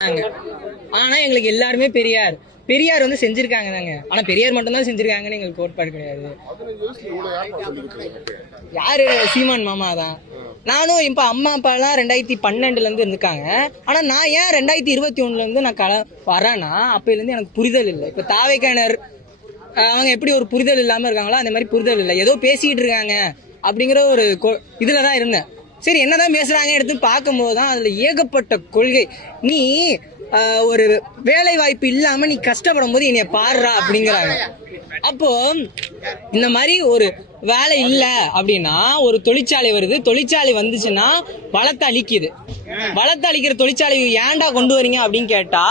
ஆனா எங்களுக்கு எல்லாருமே பெரியார் பெரியார் வந்து செஞ்சிருக்காங்க தாங்க. ஆனா பெரியார் மட்டும் தான் செஞ்சிருக்காங்கன்னு எங்களுக்கு கோட்பாடு கிடையாது. யாரு? சீமான் மாமா தான். நானும் இப்ப அம்மா அப்பா எல்லாம் 2012 இருந்து இருக்காங்க. ஆனா நான் ஏன் 2021 இருந்து நான் வரேன்னா அப்பையில இருந்து எனக்கு புரிதல் இல்லை. இப்ப தாவேக்கானர் அவங்க எப்படி ஒரு புரிதல் இல்லாம இருக்காங்களோ அந்த மாதிரி புரிதல் இல்லை. ஏதோ பேசிட்டு இருக்காங்க அப்படிங்கிற ஒரு இதுலதான் இருந்தேன். சரி என்னதான் பேசுறாங்க எடுத்து பார்க்கும்போது தான் அதுல ஏகப்பட்ட கொள்கை. நீ ஒரு வேலை வாய்ப்பு இல்லாம நீ கஷ்டப்படும் போது என்னைய பாடுறா அப்படிங்கிறாங்க. அப்போ இந்த மாதிரி ஒரு வேலை இல்ல அப்படின்னா ஒரு தொழிற்சாலை வருது, தொழிற்சாலை வந்துச்சுன்னா வளத்தை அழிக்குது. வளத்தை அழிக்கிற தொழிற்சாலை ஏன்டா கொண்டு வரீங்க அப்படின்னு கேட்டா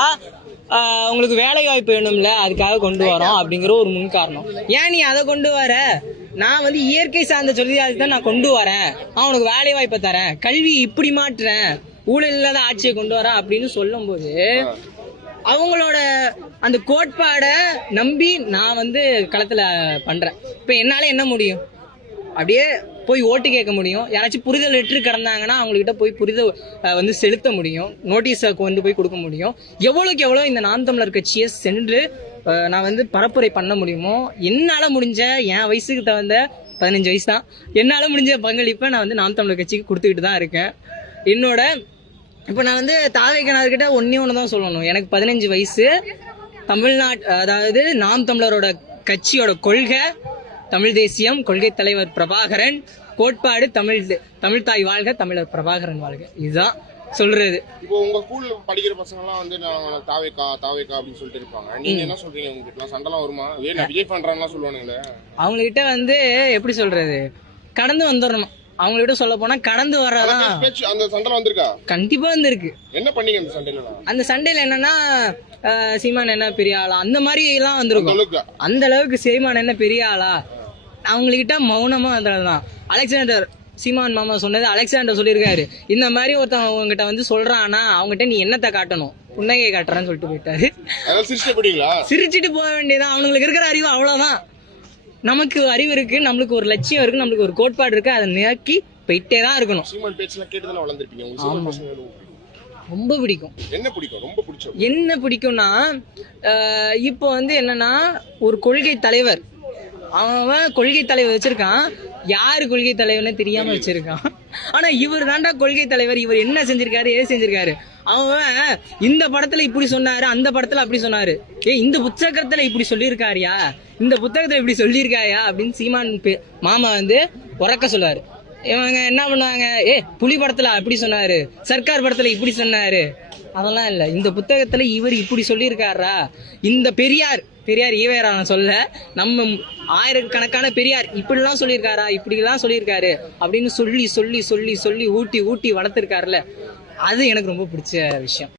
உங்களுக்கு வேலை வாய்ப்பு வேணும்ல, அதுக்காக கொண்டு வரோம் அப்படிங்கிற ஒரு முன் காரணம். ஏன் நீ அதை கொண்டு வர? நான் வந்து இயற்கை சார்ந்த தொழிலாளி தான் நான் கொண்டு வரேன், அவனுக்கு வேலை வாய்ப்பை தரேன், கல்வி இப்படி மாற்றுறேன், ஊழல் இல்லாத ஆட்சியை கொண்டு வரேன் அப்படின்னு சொல்லும் போது அவங்களோட அந்த கோட்பாடை நம்பி நான் வந்து களத்துல பண்றேன். இப்ப என்னால என்ன முடியும்? அப்படியே போய் ஓட்டு கேட்க முடியும். யாராச்சும் புரிதல் லெட்டர் கிடந்தாங்கன்னா அவங்ககிட்ட போய் புரிதல் வந்து செலுத்த முடியும், நோட்டீஸை கொண்டு போய் கொடுக்க முடியும். எவ்வளவுக்கு எவ்வளவு இந்த நாம் தமிழர் கட்சியை சென்று நான் வந்து பரப்புரை பண்ண முடியுமோ என்னால முடிஞ்ச, என் வயசுக்கு தகுந்த 15 வயசு தான், என்னால முடிஞ்ச பங்களிப்பை நான் வந்து நாம் தமிழர் கட்சிக்கு கொடுத்துக்கிட்டு தான் இருக்கேன். என்னோட இப்போ நான் வந்து தாவேக்கானர்கிட்ட ஒன்று தான் சொல்லணும். எனக்கு 15 வயசு. தமிழ்நாட்டு அதாவது நாம் தமிழரோட கட்சியோட கொள்கை தமிழ் தேசியம், கொள்கை தலைவர் பிரபாகரன், கோட்பாடு தமிழ் தாய் வாழ்க, தமிழர் பிரபாகரன் வாழ்க, இதுதான் சொல்றது. இப்போ உங்க ஸ்கூல்ல படிக்கிற பசங்க எல்லாம் வந்து நான் தாவேக்கா அப்படின்னு சொல்லிட்டு இருப்பாங்க. நீங்க என்ன சொல்றீங்க? உங்ககிட்ட சண்டைலாம் வருமா? விஜய் பண்றான்னு சொல்லுவானுங்களே, அவங்க கிட்ட வந்து எப்படி சொல்றது, கடந்து வந்துடணும். அவங்ககிட்ட சொல்ல போனா கடந்து வர்றதான். அந்த சண்டை வந்திருக்கா? கண்டிப்பா வந்திருக்கு. என்ன பண்ணீங்க அந்த சண்டையில? அந்த சண்டையில என்னன்னா சீமான் என்ன பெரிய ஆளா அந்த மாதிரி எல்லாம் வந்திருக்கும். அந்த அளவுக்கு சீமான் என்ன பெரிய ஆளா அவங்ககிட்ட மௌனமா வந்ததுதான். அலெக்சாண்டர் சீமான் மாமா சொன்னது அலெக்சாண்டர் சொல்லியிருக்காரு, இந்த மாதிரி ஒருத்தன் உங்ககிட்ட வந்து சொல்றான்னா அவங்ககிட்ட நீ என்னத்தை காட்டணும், புன்னகையை காட்டுறான்னு சொல்லிட்டு போயிட்டாரு. சிரிச்சுட்டு போக வேண்டியதான். அவங்களுக்கு இருக்கிற அறிவு அவ்வளவுதான். நமக்கு அறிவு இருக்கு, நம்மளுக்கு ஒரு லட்சியம் இருக்கு, நம்மளுக்கு ஒரு கோட்பாடு இருக்கு, அதை நோக்கி போயிட்டே தான் இருக்கணும். ரொம்ப பிடிக்கும். என்ன பிடிக்கும்னா இப்போ வந்து என்னன்னா ஒரு கொள்கை தலைவர், அவன் கொள்கை தலைவர் வச்சிருக்கான், யாரு கொள்கை தலைவர்னு தெரியாம வச்சிருக்கான். ஆனா இவர் தாண்டா கொள்கை தலைவர், இவர் என்ன செஞ்சிருக்காரு, ஏது செஞ்சிருக்காரு. அவன் இந்த படத்துல இப்படி சொன்னாரு, அந்த படத்துல அப்படி சொன்னாரு, இந்த புத்தகத்துல இப்படி சொல்லியிருக்காருயா, இந்த புத்தகத்துல இப்படி சொல்லியிருக்காயா அப்படின்னு சீமான் மாமா வந்து உறக்க சொல்லுவாரு. இவங்க என்ன பண்ணுவாங்க, புலி படத்துல அப்படி சொன்னாரு, சர்க்கார் படத்துல இப்படி சொன்னாரு, அதெல்லாம் இல்ல, இந்த புத்தகத்துல இவர் இப்படி சொல்லியிருக்காரா, இந்த பெரியார் ஈவேரா சொல்ல நம்ம ஆயிரக்கணக்கான பெரியார் இப்படிலாம் சொல்லியிருக்காரா, இப்படிலாம் சொல்லியிருக்காரு அப்படின்னு சொல்லி சொல்லி சொல்லி சொல்லி ஊட்டி ஊட்டி வளர்த்திருக்காருல, அது எனக்கு ரொம்ப பிடிச்ச விஷயம்.